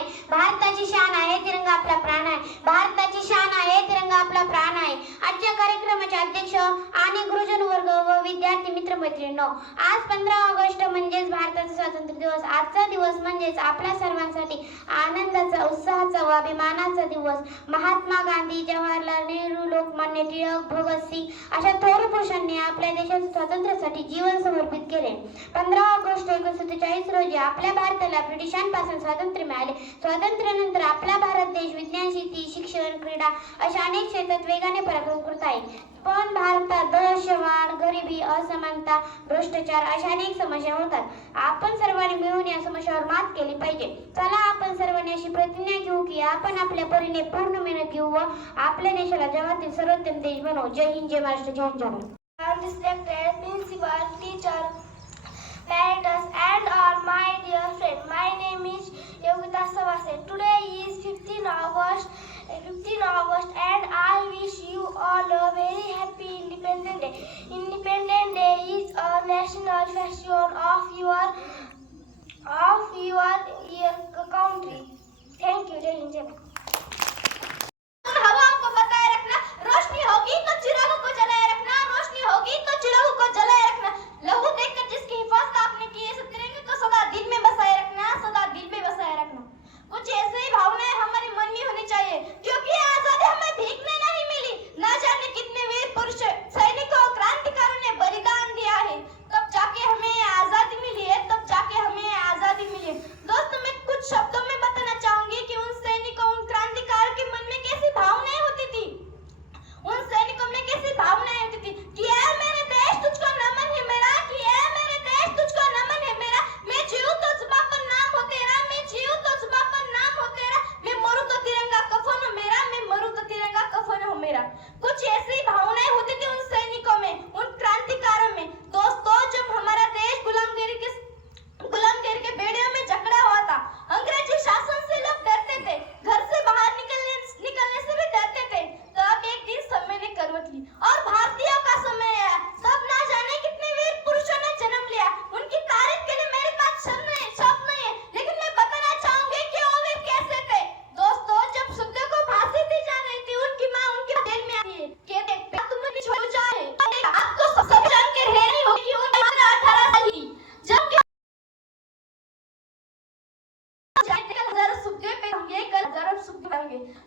आहे. भारताची शान आहे तिरंगा आपला प्राण आहे. भारताची शान आहे तिरंगा आपला प्राण आहे. आजच्या कार्यक्रमाचे अध्यक्ष आणि गुरुजन वर्ग व विद्यार्थी मित्र मैत्रिणींनो, आज 15 ऑगस्ट म्हणजेच भारताचा स्वातंत्र्य दिवस. आजचा दिवस म्हणजेच आपल्या सर्वांसाठी आनंदाचा, उत्साहाचा व अभिमानाचा दिवस. महात्मा गांधी, जवाहरलाल नेहरू, लोकमान्य टिळक, भगतसिंग अशा थोर पुरुषांनी आपल्या देशाच्या स्वातंत्र्यासाठी जीवन समर्पित केले. 15 ऑगस्ट 1947 रोजी आपल्या भारताला ब्रिटिशांपासून स्वातंत्र्य मिळाले. स्वातंत्र्यानंतर आपला भारत देश विज्ञान, शेती, शिक्षण, क्रीडा अशा अनेक क्षेत्रात वेगाने प्रगती करत आहे. पण भारतात दहशतवाद, गरिबी, असमानता, भ्रष्टाचार अशा अनेक समस्या होतात. आपण सर्वांनी मिळून या समस्यावर मात केली पाहिजे. चला आपण सर्वांनी अशी प्रतिज्ञा घेऊ की आपण आपल्या परीने पूर्ण मेहनत घेऊ व आपल्या देशाला जगातील सर्वोत्तम देश बनवू. जय हिंद, जय महाराष्ट्र, जय जवान. Respected principal, teacher, parents and all my dear friends, my name is Yogita Savase. Today is 15 August and I wish you all a very happy Independence Day. Independence Day is a national festival of your country. Thank you.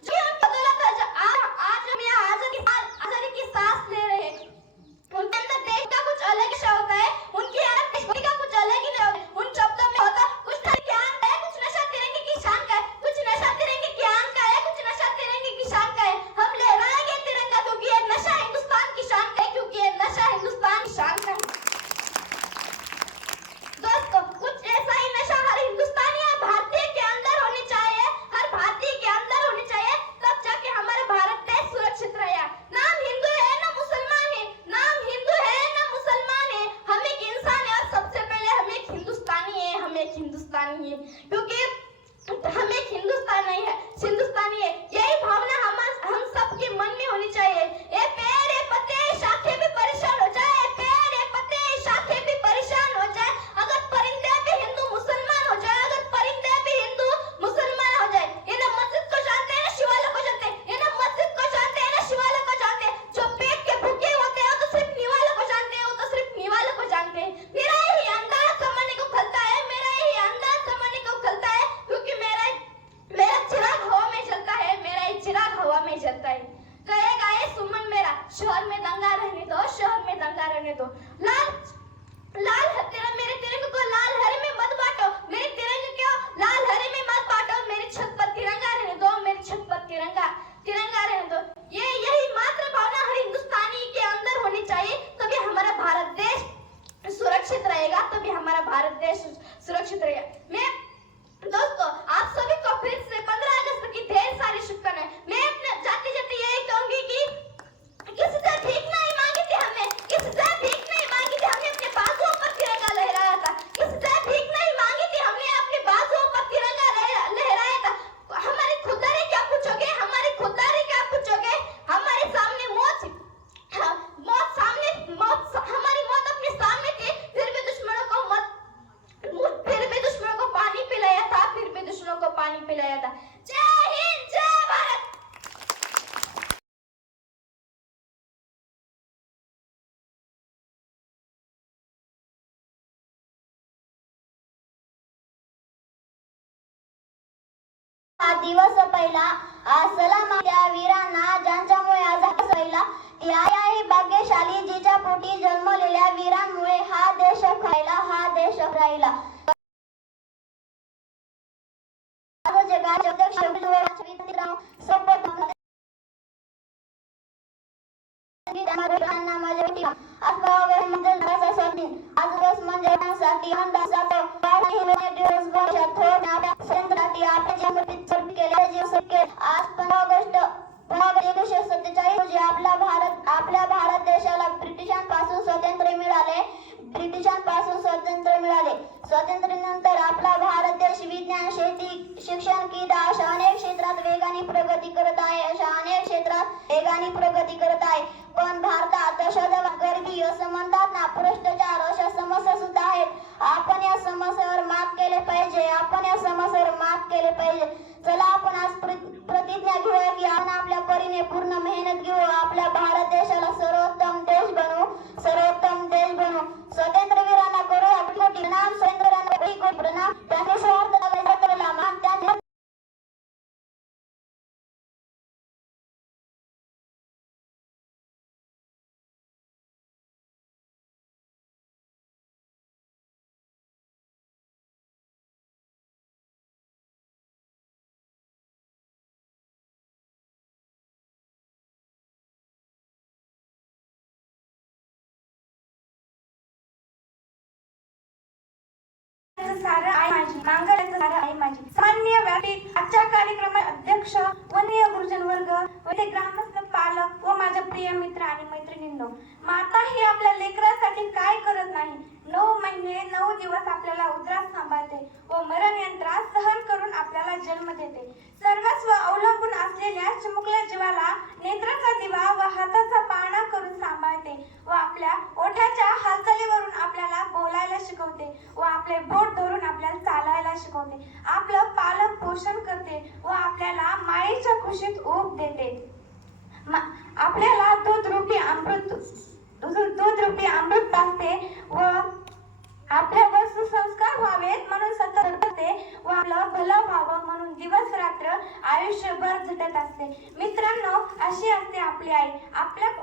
Jai Hind, Jai Bharat. पाणी पिलं जातं. जय हिंद, जय भारत. हा दिवस पहिला सलाम त्या वीरांना ज्यांच्यामुळे आज पहिला ती आई भाग्यशाली जिच्या पोटी जन्मलेल्या वीरांमुळे हा देश राहिला. जगाचे सोबत आपल्या भारत देशाला ब्रिटिशांपासून स्वातंत्र्य मिळाले. स्वातंत्र्यानंतर आपला भारत देश विज्ञान, शेती, शिक्षण, क्रीडा अशा अनेक क्षेत्रात वेगाने प्रगती करत आहे. पण भारतात दहशतवाद, गरिबी, असमानता, भ्रष्टाचार अशा समस्या सुद्धा आहेत. आपण या समस्यावर मात केले पाहिजे. चला आपण आज प्रतिज्ञा घेऊया की आपण आपल्या परीने पूर्ण मेहनत घेऊ. आपल्या भारत देशाला सर्वोत्तम देश बनवू. स्वातंत्र्यवीरांना करूया कोटी प्रणाम. त्यांचे स्वार्थ त्यांचे सारं आई माझी, मांगल्याचं सारं आई माझी. सामान्य व्यासपीठ आजच्या कार्यक्रमात अध्यक्ष, वंदनीय गुरुजन वर्ग, व ग्रामस्थ, पालक व माझ्या प्रिय मित्र आणि मैत्रिणींनो, माता ही आपल्या लेकरासाठी काय करत नाही. 9 महिने 9 दिवस आपल्याला उदरात सांभाळते व मरण यंत्रात सहन करून आपल्याला जन्म देते. सर्वस्व अवलंबून असलेल्या चिमुकल्या जीवाला नेत्राचा दिवा व हाताचा पाळणा करून सांभाळते व आपल्या ओठाच्या हालचालीवरून आपल्याला बोलायला शिकवते व आपले बोट धरून आपल्याला चालायला शिकवते. आपलं पालन पोषण करते व आपल्याला मायेच्या कुशीत ऊब देते. आपल्याला दूध रूपी अमृत पाजते व आपल्यावर सुसंस्कार व्हावेत म्हणून सतत करते व आपलं भलं व्हावं म्हणून दिवस रात्र आयुष्यभर झटत असते. मित्रांनो, अशी असते आपली आई.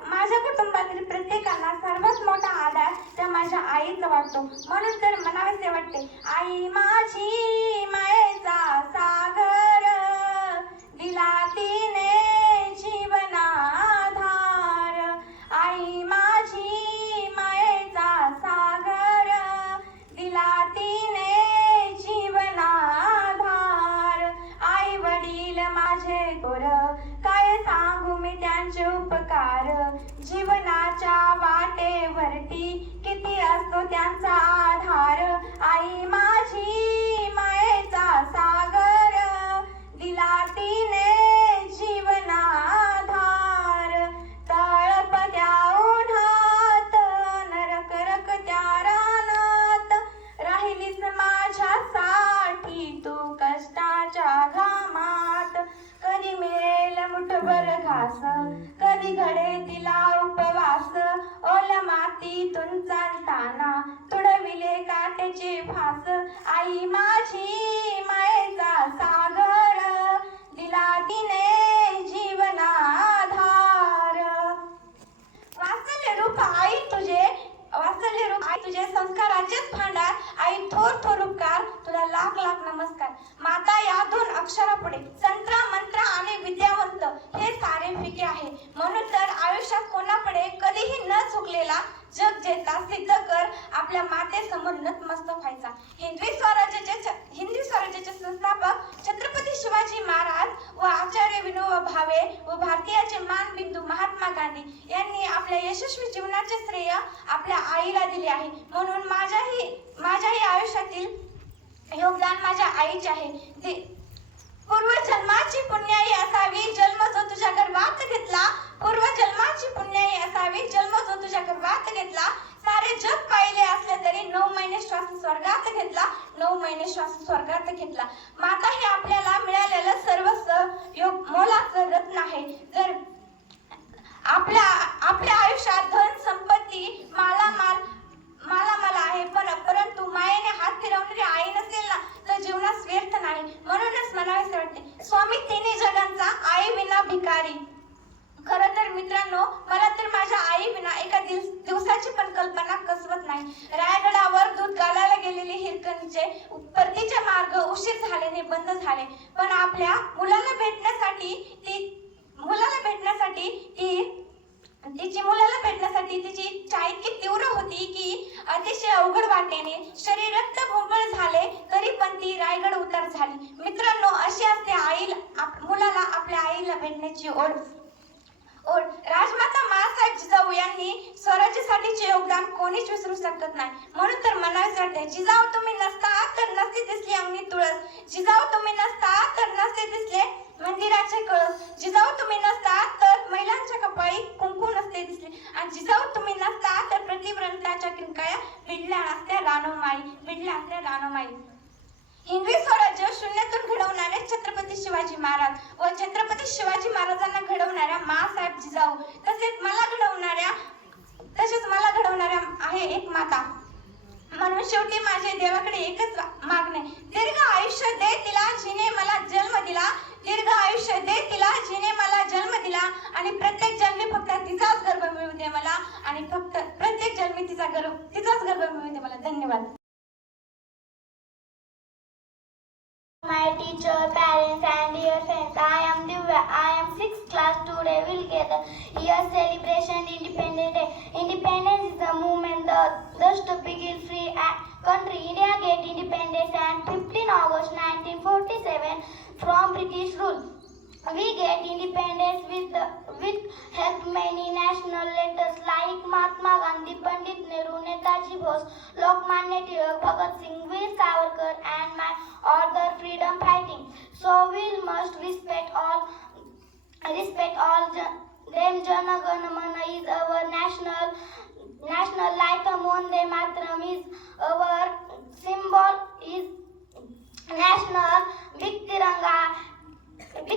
माझ्या कुटुंबातील प्रत्येकाला सर्वात मोठा आधार त्या माझ्या आईचा वाटतो. म्हणून तर म्हणावेसे वाटते, आई माझी मायेचा सागर, दिला तिने जीवनाधार. आई माझी मायेचा सागर, दिला तिने जीवनाधार. आई वडील माझे थोर, काय सांगू मी त्यांचे उपकार. जीवनाच्या वाटेवरती किती असतो त्यांचा आधार. आई माझी मायेचा सागर, दिला तिने जीवनाधार. तळपत्या उन्हात, नरकरकत्या रानात, राहिलीस माझ्यासाठी तू कष्टाच्या घामात. कधी मिळेल मुठभर घास, कधी घडे तिला उपवास. ओल्या मातीतून चालताना तुडविले काट्याचे फास. आई माझी मायेचा सागर, दिला तिने जीवनाधार. वात्सल्य रूप आई तुझे संस्काराचेच भांडार. आई थोर उपकार, तुला लाख नमस्कार. माता या 2 अक्षरापुढे संत्रा, मंत्र आणि विद्यावंत हे सारे फिके आहे. म्हणून तर आयुष्यात कोणाकडे कधीही न चुकलेला जग जेता सिद्ध कर आपल्या मातेसमोर नतमस्तक व्हायचा. हिंदवी स्वराज्याचे संस्थापक छत्रपती शिवाजी महाराज व आचार्य विनोबा भावे व भारतीयाचे मानबिंदू महात्मा गांधी यांनी आपल्या यशस्वी जीवनाचे श्रेय आपल्या आईला दिले आहे. म्हणून माझ्याही आयुष्यातील योगदान माझ्या आईचे आहे. पूर्वजन्माची पुण्याई असावी जन्म जो तुझ्या गर्भात घेतला. पूर्वजन्माची पुण्याई असावी जन्म जो तुझ्या गर्भात घेतला. सारे जग पाहिले असले तरी 9 महिने श्वास स्वर्गात घेतला, 9 महिने श्वास स्वर्गात घेतला. माता हे आपल्याला मिळालेलं सर्वस्व मोलाचं रत्न आहे. जर आपल्या आयुष्यात धन संपत्ती मालामाल आहे, परंतु मायेने हात फिरवणारी आई नसेल ना तर जीवनास व्यर्थ नाही. म्हणूनच म्हणावेसे वाटते, स्वामी तिन्ही जगांचा आई विना भिकारी. खरं तर मित्रांनो, मला तर माझ्या आई विना एका दिवसाची पण कल्पना कसवत नाही. रायगडावर दूध घालायला गेलेले हिरकणीचे परतीचे मार्ग उशीर झाल्याने बंद झाले, पण आपल्या मुलाला भेटण्यासाठी तिची इच्छा इतकी तीव्र होती की अतिशय अवघड वाटेने शरीर रक्तबोंबळ झाले तरी पण ती रायगड उतार झाली. मित्रांनो, अशी असते मुलाला आपल्या आईला भेटण्याची ओढ. राजमाता माँसाहेब जिजाऊ यांनी स्वराज्यासाठीचे योगदान कोणीच विसरू शकत नाही. म्हणून तर म्हणायचं वाटते, जिजाऊ तुम्ही नसता तर नसते दिसली अंगणी तुळस, जिजाऊ तुम्ही नसता तर नसते दिसले मंदिराचे कळस, जिजाऊ तुम्ही नसता तर महिलांच्या कपाळी कुंकू नसते दिसले, आणि जिजाऊ तुम्ही नसता तर प्रतिव्रताच्या किंकाळ्या भिडल्या नसत्या रानोमाई. हिंदवी स्वराज्य शून्यातून घडवणारे छत्रपती शिवाजी महाराज व छत्रपती शिवाजी महाराजांना घडवणाऱ्या माँसाहेब जिजाऊ, तसेच मला घडवणाऱ्या आहे एक माता. म्हणून शेवटी माझे देवाकडे एकच मागणे, दीर्घ आयुष्य दे तिला जिने मला जन्म दिला, दीर्घ आयुष्य दे तिला जिने मला जन्म दिला, आणि प्रत्येक जन्मी फक्त तिचाच गर्भ मिळू दे मला, आणि फक्त प्रत्येक जन्मी तिचाच गर्भ मिळू दे मला. धन्यवाद. My teacher, parents and dear friends, I am Divya. I am 6th class. Today we'll gather here celebration Independence Day. Independence is a movement thus to begin free country. India get independence on 15 August 1947 from British rule. We get independence with help many national leaders like Mahatma Gandhi, Pandit Nehru, Netaji Bose, Lokmanya Tilak, Bhagat Singh, Veer Savarkar, and my other freedom fighting. So we must respect all them. Jana Gana Mana is our national like a Vande Mataram is our symbol is national. Big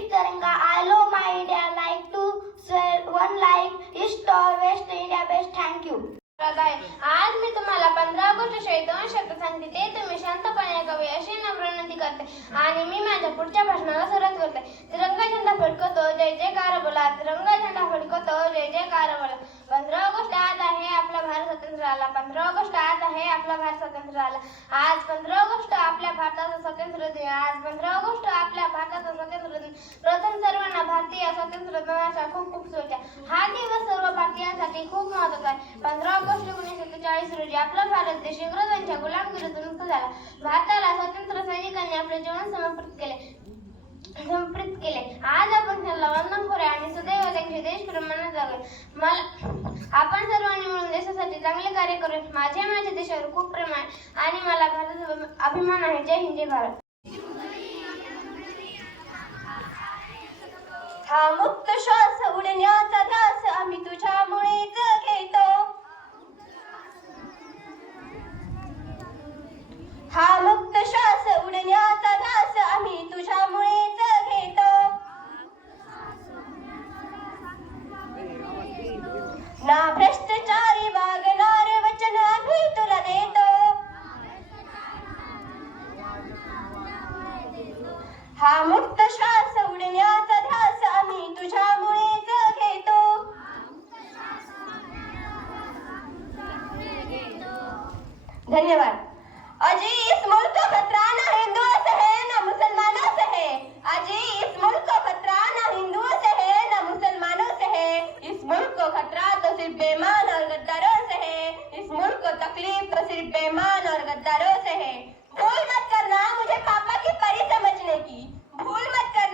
Tiranga, I love my India like to swear one like East or West India best. Thank you. आज मी तुम्हाला 15 August शाळेत 2 शब्द सांगते, ते तुम्ही शांतपणे ऐकावे अशी नम्र विनंती करते. आणि मी माझ्या पुढच्या भाषणाला सुरुवात करते. तिरंगा झेंडा फडकवतो, जय जयकार बोला. तिरंगा झेंडा फडकवतो, जय जयकार बोला. 15 ऑगस्ट आज आहे आपला भारत स्वतंत्र झाला. 15 ऑगस्ट आज आहे आपला भारत स्वतंत्र झाला. आज 15 ऑगस्ट आपल्या भारताचा स्वातंत्र्य दिन. आज 15 ऑगस्ट आपल्या भारताचा स्वातंत्र्य दिन. प्रथम सर्वांना भारतीय स्वातंत्र्य दिनाच्या खूप खूप शुभेच्छा. हा दिवस सर्व भारतीयांसाठी खूप महत्त्वाचा आहे. 15 ऑगस्ट 1947 रोजी आपला भारत देश इंग्रजांच्या गुलामगिरीतून मुक्त झाला. भारताला स्वातंत्र्य सैनिकांनी आपले जीवन समर्पित केले. आज आपण त्यांना वंदन करूया आणि सदैव त्यांचे देशप्रेमाने जगूया. आपण सर्वांनी मिळून देशासाठी चांगले कार्य करूया. माझ्या देशावर खूप प्रेम आहे आणि मला भारताचा अभिमान आहे. जय हिंद, जय भारत. हा मुक्त श्वास उडण्याचा ध्यास आम्ही तुझ्यामुळेच घेतो. हा मुक्त श्वास उडण्याचा ध्यास आम्ही तुझ्यामुळेच घेतो. ना भ्रष्टाचारी वागणारे वचन आम्ही तुला देतो. हा मुक्त श्वास उडण्याचा ध्यास आम्ही तुझ्यामुळेच घेतो. धन्यवाद. अजी इस मुल्क को खतरा ना हिंदुओं से है ना मुसलमानों से है. अजी इस मुल्क को खतरा ना हिंदुओं से है ना मुसलमानों से है. इस मुल्क को खतरा तो सिर्फ बेईमान और गद्दारों से है. इस मुल्क को तकलीफ तो सिर्फ बेईमान और गद्दारों से है. भूल मत करना मुझे पापा की परी समझने की. भूल मत करना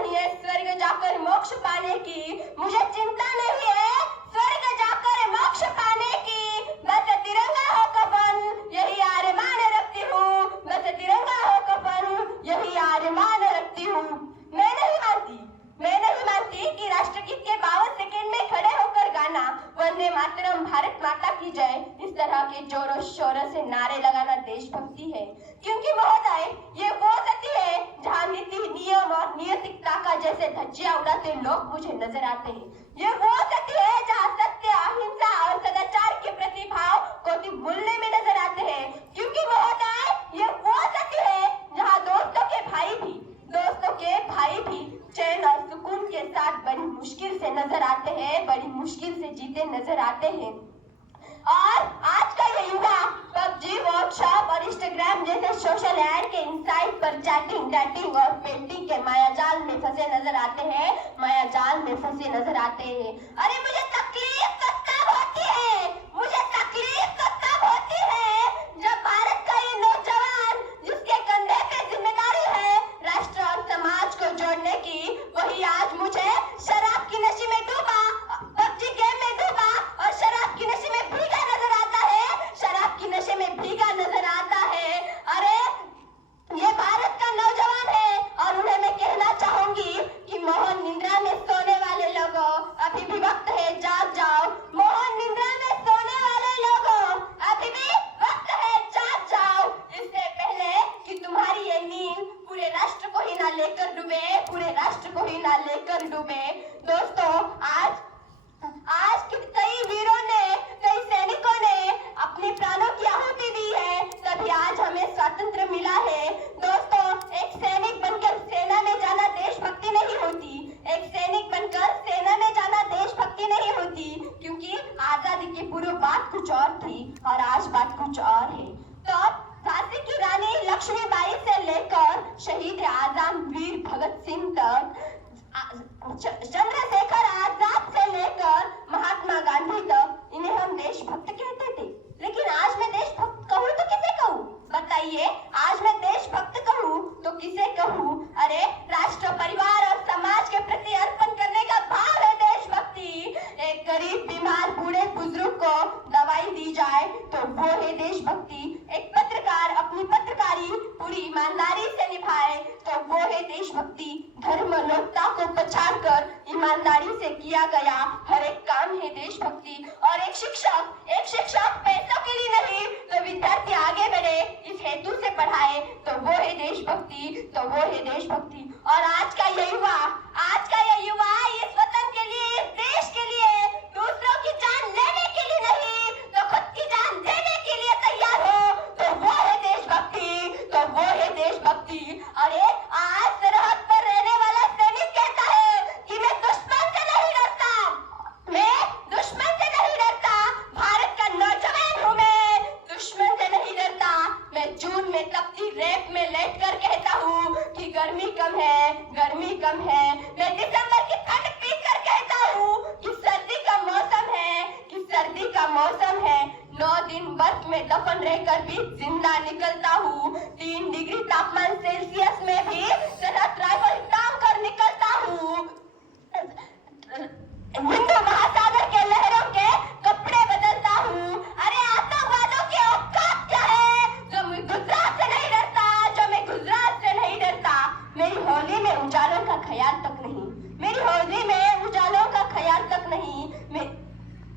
नहीं है स्वर्ग जाकर मोक्ष पाने की, मुझे चिंता नहीं है स्वर्ग जाकर मोक्ष पाने की। बस तिरंगा हो कफन यही आरमान रखती हूँ, बस तिरंगा हो कफन यही आरमान रखती हूँ। मैं नहीं मानती कि राष्ट्रगीत के 52 सेकंड में खड़े होकर गाना वंदे मातरम भारत माता की जय इस तरह के जोरों शोरों से नारे लगाना देशभक्ति है। क्योंकि महोदय ये वो सती है जहाँ नीति नियम और नियतिकता का जैसे धज्जियां उड़ाते लोग मुझे नजर आते हैं। ये वो सती है जहाँ सत्य अहिंसा और सदाचार के प्रति भाव को मूल्य में नजर आते हैं। क्योंकि महोदय ये वो सती है जहाँ दोस्तों के भाई भी चैन और सुकून के साथ बड़ी मुश्किल से नजर आते हैं, बड़ी मुश्किल से जीते नजर आते हैं। और आज का ये युवा पबजी, व्हाट्सएप और इंस्टाग्राम जैसे सोशल ऐड के इनसाइट पर चैटिंग, डेटिंग और पेंटिंग के मायाजाल में फंसे नजर आते हैं, मायाजाल में फंसे नजर आते हैं। अरे मुझे तकलीफ तब होती है, मुझे तकलीफ तब होती है जब भारत का ये नौजवान जिसके कंधे पे जिम्मेदारी है राष्ट्र और समाज को जोड़ने की, वही आज मुझे शराब की नशे में डूबा, पबजी गेम में डूबा और शराब की नशे में भीगा नजर आता है, शराब की नशे में भीगा नजर आता है। अरे ये भारत का नौजवान है और उन्हें मैं कहना चाहूंगी कि मोहन निद्रा में सोने वाले लोगों अभी भी वक्त है, जाग जाओ। मोहन निद्रा में सोने वाले लोगों अभी भी वक्त है, जाग जाओ। इससे पहले कि तुम्हारी ये नींद पूरे राष्ट्र को ही ना लेकर डूबे, पूरे राष्ट्र को ही ना लेकर डूबे। दोस्तों आज कई वीरों ने, कई सैनिकों ने अपने प्राणों की आहुति दी है, तभी आज हमें स्वातंत्र्य मिला है। दोस्तों एक सैनिक बनकर सेना में जाना देशभक्ति नहीं होती, एक सैनिक बनकर सेना में जाना देशभक्ति नहीं होती, क्योंकि आजादी की पूर्व बात कुछ और थी और आज बात कुछ और है। तो झांसी की रानी लक्ष्मीबाई से लेकर शहीद आजम वीर भगत सिंह तक, चंद्रशेखर आजाद से लेकर महात्मा गांधी तक इन्हें हम देशभक्त कहते थे। लेकिन आज मैं देशभक्त कहूँ तो किसे कहूँ? बताइए, आज मैं देशभक्त कहूँ तो किसे कहूँ? अरे राष्ट्र, परिवार और समाज के प्रति अर्पण करने का भाव है देशभक्ति। एक गरीब बीमार बूढ़े बुजुर्ग को दवाई दी जाए तो वो है देशभक्ति। एक पत्रकार अपनी पत्रकारी पूरी ईमानदारी से निभाए तो वो है देशभक्ति। धर्म लोकता को पछाड़कर ईमानदारी से किया गया हर एक काम है देशभक्ति। और एक शिक्षक पैसों के लिए नहीं तो विद्यार्थी आगे बढ़े इस हेतु से पढ़ाए तो वो है देशभक्ति, तो वो है देशभक्ति। और आज का ये युवा इस वतन के लिए, इस देश के लिए दूसरों की जान लेने के लिए नहीं तो खुद की जान देने के लिए तैयार हो तो वो है देशभक्ति, तो वो है देशभक्ति। अरे आज सरहद पर रहने वाला सैनिक कहता है कि मैं दुश्मन से नहीं डरता, मैं दुश्मन से नहीं डरता, भारत का नौजवान हूँ, मैं दुश्मन से नहीं डरता। मैं जून में तपती रेत में लेटकर कहता हूँ कि गर्मी कम है, गर्मी कम है। मैं दिसंबर की ठंड पीकर कहता हूँ कि सर्दी का मौसम है, कि सर्दी का मौसम है। 9 दिन बर्फ में दफन रहकर भी जिंदा निकलता हूँ। 3 डिग्री तापमान सेल्सियस में भी सरहद राइफल काम कर निकलता हूँ। हिंदू महासागर के लहरों के कपड़े बदलता हूँ। अरे आतंकवादियों की औकात क्या है जो मैं गुजरात से नहीं डरता, जो मैं गुजरात से नहीं डरता। मेरी होली में उजालों का ख्याल तक नहीं, मेरी होली में उजालों का ख्याल तक नहीं,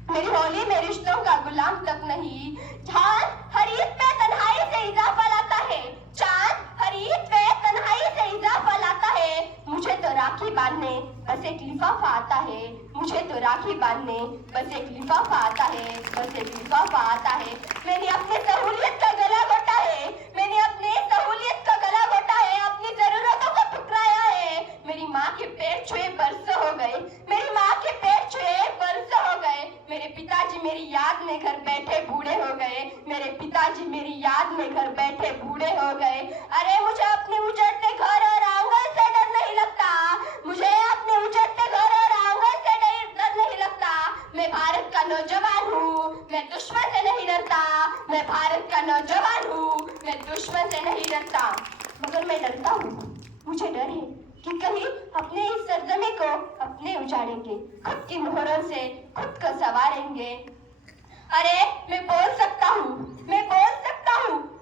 मेरी होली में रिश्तों का गुलाम तक नहीं। चांद हर ईद पे तन्हाई से इजाफा लाता है, चांद हर ईद पे तन्हाई से इजाफा लाता है। मुझे तो राखी बांधने बस एक लिफाफा आता है, मुझे तो राखी बांधने बस एक लिफाफा आता है, बस एक लिफाफा आता है। मैंने अपनी सहूलियत का गला घोटा है, मैंने अपनी सहूलियत का गला घोटा है, अपनी जरूरतों को ठुकराया है। मेरी माँ के पैर छुए बरसों हो गए, मेरी माँ के पैर छुए बरसों हो गए। मेरे पिताजी मेरी याद में घर बैठे बूढ़े हो गए, मेरे पिताजी मेरी याद में घर बैठे बूढ़े हो गए। अरे मुझे अपने उजड़ते घर और आंगन से डर नहीं लगता, मुझे अपने उजड़ते घर और आंगन से डर नहीं लगता। मैं भारत का नौजवान हूँ, मैं दुश्मन से नहीं डरता, मैं भारत का नौजवान हूँ, मैं दुश्मन से नहीं डरता। मगर मैं डरता हूँ, मुझे डर है कि कहीं अपने लड़ेंगे, खुद की मोहरों से खुद को संवारेंगे। अरे मैं बोल सकता हूँ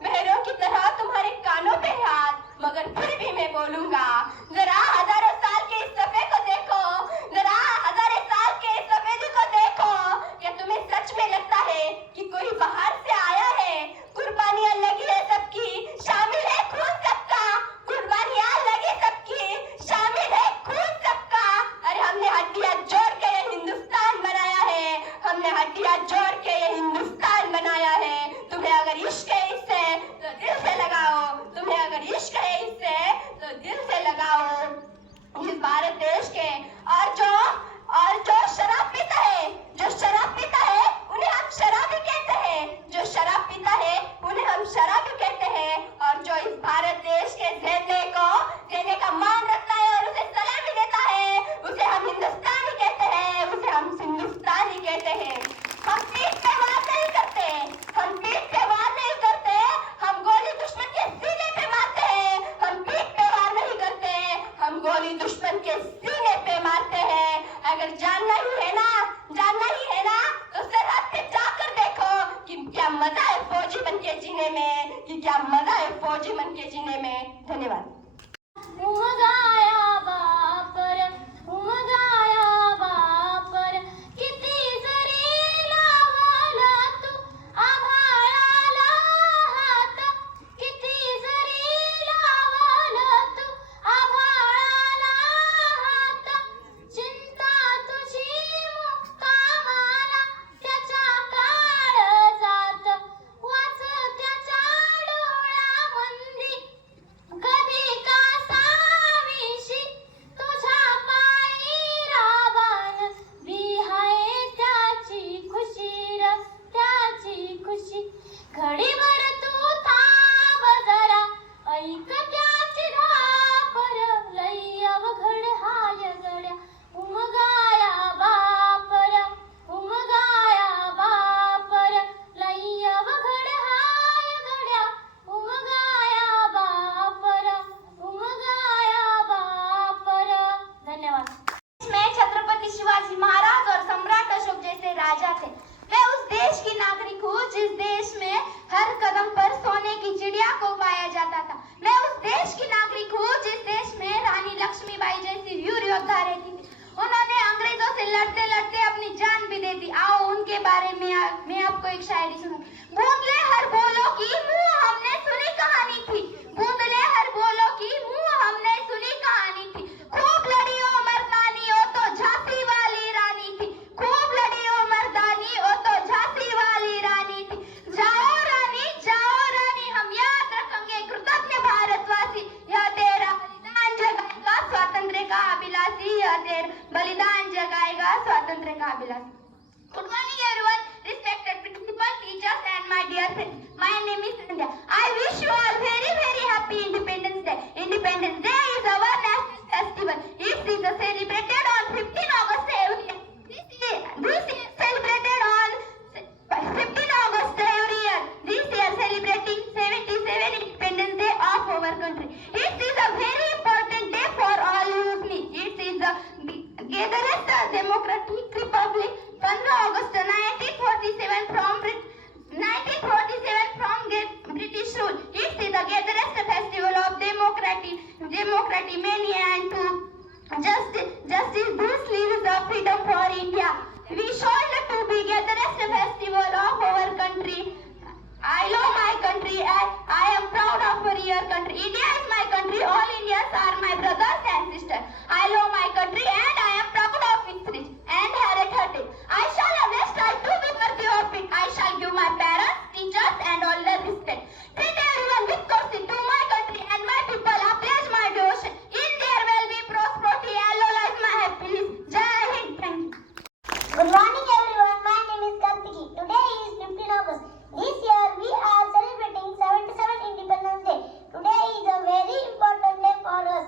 मेहरों की तरह तुम्हारे कानों पे हाथ, मगर फिर भी मैं बोलूंगा। जरा हजारों साल के इस सफे को देखो, जरा हजारों साल के इस सफेदी को देखो। क्या तुम्हें सच में लगता है कि कोई बाहर से आया है? कुर्बानियां लगी है सबकी, शामिल है खून सबका। कुर्बानियां लगी सबकी, शामिल है खून सबका। अरे हमने हड्डियां जोड़ के ये हिंदुस्तान बनाया है, हमने हड्डियां जोड़ के ये हिंदुस्तान बनाया है। तुम्हें अगर इश्क है इससे तो दिल से लगाओ, तुम्हें अगर इश्क है इससे तो दिल से लगाओ इस भारत देश के। और जो शराब पीता है, जो शराब पीता है उन्हें हम शराबी कहते हैं, जो शराब पीता है उन्हें हम शराबी कहते हैं। और जो इस भारत देश के झंडे का मान रखता है और उसे सलामी देता है, उसे हम हिंदुस्तानी कहते हैं, उसे हम हिंदुस्तानी कहते हैं। हम पीठ पे वार नहीं करते, हम पीठ पे वार नहीं करते, हम गोली दुश्मन के सीने पे मारते हैं। हम पीठ पे वार नहीं करते, हम गोली दुश्मन के सीने पे मारते हैं। अगर जानना ही है ना तो सरहद पे जाकर देखो कि क्या मजा है फौजी बन के जीने में, कि क्या मजा है फौजी बन के जीने में। धन्यवाद। उमगाया बापर किती जरी लावला तू आभाळाला हात, किती जरी लावला तू आभाळाला हात, चिंता तुझी मुक्कामाला त्याच्या काळजात, वाच त्याच्या डोळ्यामंदी कधी कासावीशी तुझ्या पायी राबान विहाय त्याची खुशी र त्याची खुशी। घडीभर तू थांब जरा ऐक त्याची धापर, लई अवघड हाय गड्या उमगाया बापर, लई अवघड हाय गड्या उमगाया बापर। धन्यवाद। में छत्रपति शिवाजी महाराज और सम्राट अशोक जैसे राजा थे। मैं उस देश की नागरिक हूँ जिस देश में हर कदम पर सोने की चिड़िया को पाया जाता था। मैं उस देश की नागरिक हूँ जिस देश में रानी लक्ष्मीबाई जैसी वीर योद्धा रहती थी। उन्होंने अंग्रेजों से लड़ते लड़ते अपनी जान भी दे दी। आओ उनके बारे में मैं आपको एक शायरी सुनाऊं। बूंदले हर बोलो की मुँह हमने सुनी कहानी थी, बूंदले हर बोलो की मुँह हमने सुनी कहानी थी। खूब लड़ी ओ मर्दानी ओ तो झांसी वाली रानी थी, खूब लड़ी ओ मर्दानी ओ तो झांसी वाली रानी थी। जाओ रानी हम याद रखेंगे कृतज्ञ भारतवासी, यह तेरा बलिदान जगाएगा स्वातंत्र का अभिलाषी, यह तेरा बलिदान जगाएगा स्वातंत्र का अभिलाषी। Good morning everyone, respected principal, teachers and my dear friends. My name is Sandhya. I wish you all very very happy Independence Day. Independence Day is our national festival. It is celebrated on 15 August every year. This is celebrated on 15 August every year. This year celebrating 77 Independence Day of our country. It is a very important day for all youth. It is the Gatherest Democratic Republic 15 August 1947 from British rule. It is the Gatherest festival of democratic mania and to justice this leaves the freedom for India. We should to be Gatherest festival of our country. I love my country and I am proud of your country. India is my country. All Indians are my brothers and sisters. I love my country and I am proud of its rich and heritage. I shall always try to be worthy of it. I shall give my parents, teachers and all the respect. Treat everyone with courtesy to my country and my people. I pledge my devotion. In their well-being, prosperity, and long life my happiness. Jai Hind. Thank you. Good morning everyone, my name is Kartiki. Today is 15 August. This year we are celebrating 77 Independence Day. Today is a very important day for us.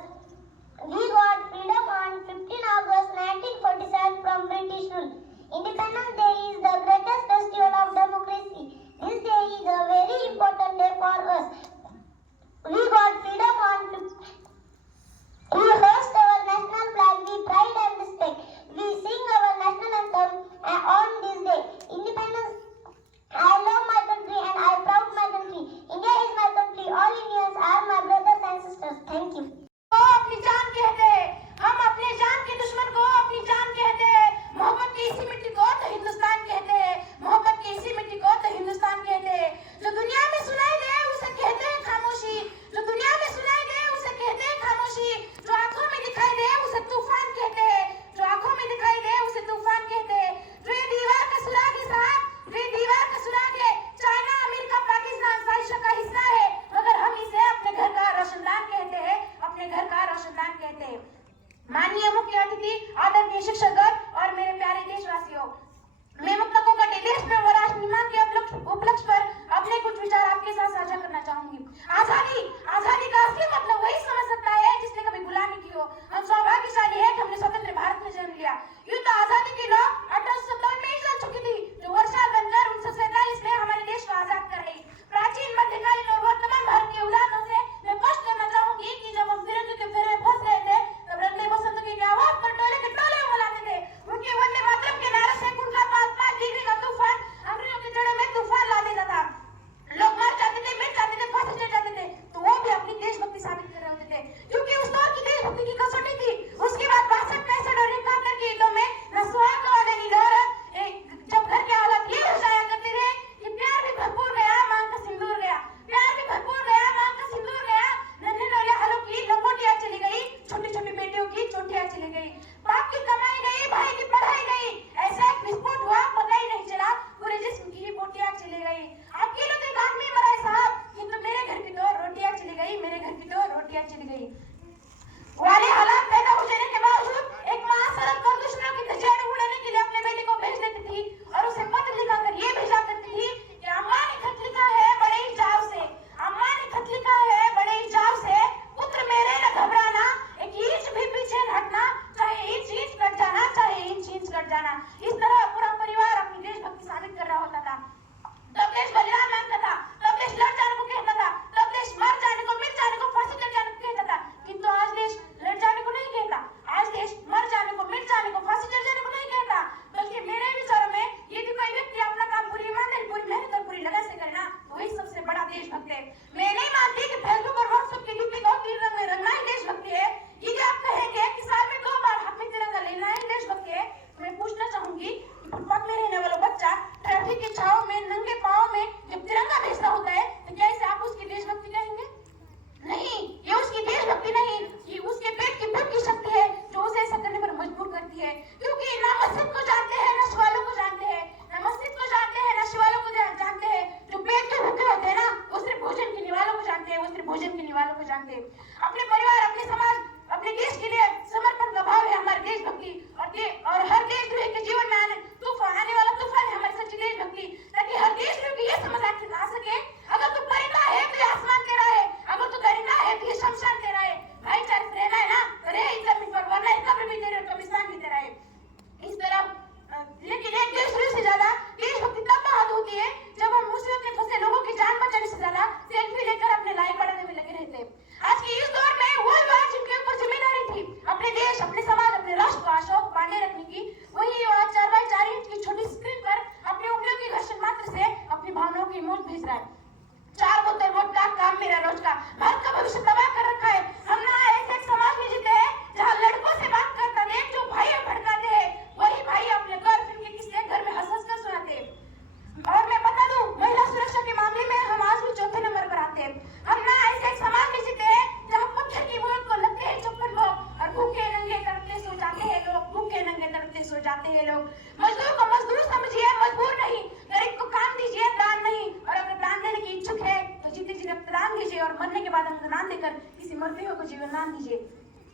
चलाते हैं लोग। मजदूर को मजदूर समझिए, मजबूर नहीं। गरीब को काम दीजिए, दान नहीं। और अगर दान देने की इच्छुक है तो जीते जी रक्तदान दीजिए और मरने के बाद अंगदान देकर किसी मरते हुए को जीवन दान दीजिए।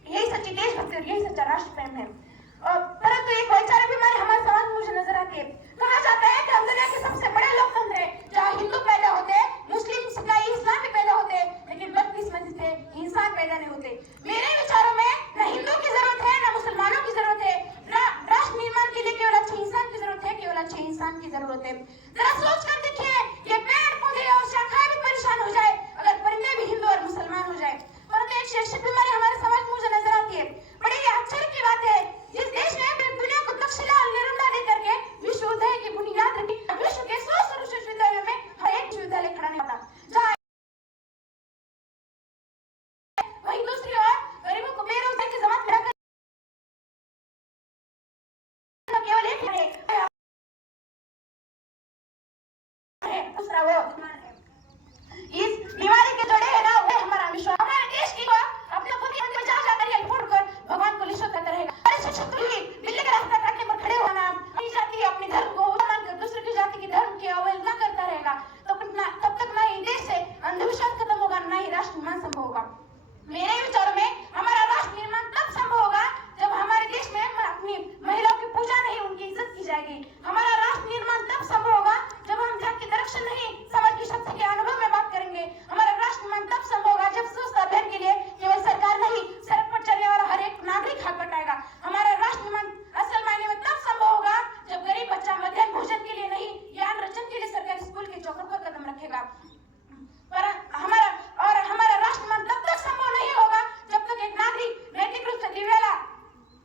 यही सच्ची देशभक्ति और यही सच्चा राष्ट्र प्रेम है। परंतु एक वैचारिक बीमारी हमारे समाज में मुझे नजर आती है। कहा जाता है कि हम दुनिया के सबसे बड़े लोकतंत्र है, जहाँ हिंदू पैदा होते हैं, मुस्लिम, सिखाई, इस्लामी पैदा होते हैं, लेकिन बदकिस्मती से इंसान पैदा नहीं होते। मेरे विचारों में न हिंदू की जरूरत है, न मुसलमानों की जरूरत है, न राष्ट्र निर्माण के लिए केवल अच्छे इंसान की जरूरत है, केवल अच्छे इंसान की जरूरत है। जरा सोच कर देखिए, ये पेड़ पौधे और शाखाएं भी परेशान हो जाए अगर परिंदे भी हिंदू और मुसलमान हो जाए। परंतु एक शैक्षिक बीमारी हमारे समाज में मुझे नजर आती है। बड़ी ही आश्चर्य की बात है, जिस देश ने दुनिया को तक्षशिला और निरंदा दे करके विश्वविद्यालय की बुनियाद रखी, विश्व के 100 सर्वश्रेष्ठ विश्वविद्यालयों में हर एक विश्वविद्यालय खड़ा नहीं होता, जहाँ वहीं दूसरी ओर गरीबों को बेरोजगारी की जमात खड़ा कर केवल एक है, दूसरा वो इस बीमारी के जड़े है ना, वो हमारा विश्वास। हमारे देश की अपने बुद्धि में जा जाकर ये फोड़कर भगवान को लिश्वत करता रहेगा। अरे शिक्षित दिल्ली का रास्ता काटने पर खड़े होना, अपनी जाति अपने धर्म को ऊंचा मानकर दूसरे की जाति की धर्म की अवहेलना करता रहेगा, तब तक ना ही देश से अंधविश्वास खत्म होगा, ना ही राष्ट्र निर्माण संभव होगा। मेरे विचारों में हमारा राष्ट्र निर्माण तब संभव होगा जब हमारे देश में अपनी महिलाओं की पूजा नहीं, उनकी इज्जत की जाएगी। हमारा राष्ट्र निर्माण तब संभव होगा जब हम जाति के रक्षण नहीं, समाज की शक्ति के अनुभव में बात करेंगे। हमारा राष्ट्र निर्माण तब संभव होगा जब स्वच्छता अभियान के लिए केवल सरकार नहीं, सड़क पर चलने वाला हर एक नागरिक हाथ बटाएगा। हमारा राष्ट्र निर्माण असल मायने में तब संभव होगा जब गरीब बच्चा मध्याह्न भोजन के लिए नहीं, ज्ञान अर्जन के लिए सरकारी स्कूल के चौकों पर कदम रखेगा। पर हमारा राष्ट्र निर्माण तब तक संभव नहीं होगा जब तक एक नागरिक नैतिक रूप से दिवेला,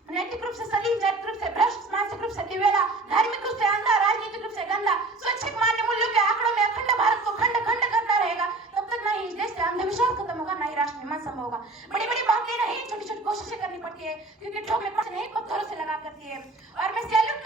नैतिक रूप से सलीम, नैतिक रूप से भ्रष्ट, मानसिक रूप से दिवेला, धार्मिक रूप से अंधा, राजनीतिक रूप से गंदा, स्वैच्छिक मान्य मूल्यों के आंकड़ों में अखंड भारत को खंड खंड करता रहेगा। तब तक ना ही इस देश से अंधविश्वास खत्म होगा, ना ही राष्ट्र निर्माण संभव होगा। बड़ी बड़ी बातें नहीं, छोटी छोटी कोशिशें करनी पड़ती है, क्योंकि ठोक में कुछ नहीं, पत्थरों से लगा करती है। और मैं सैल्यूट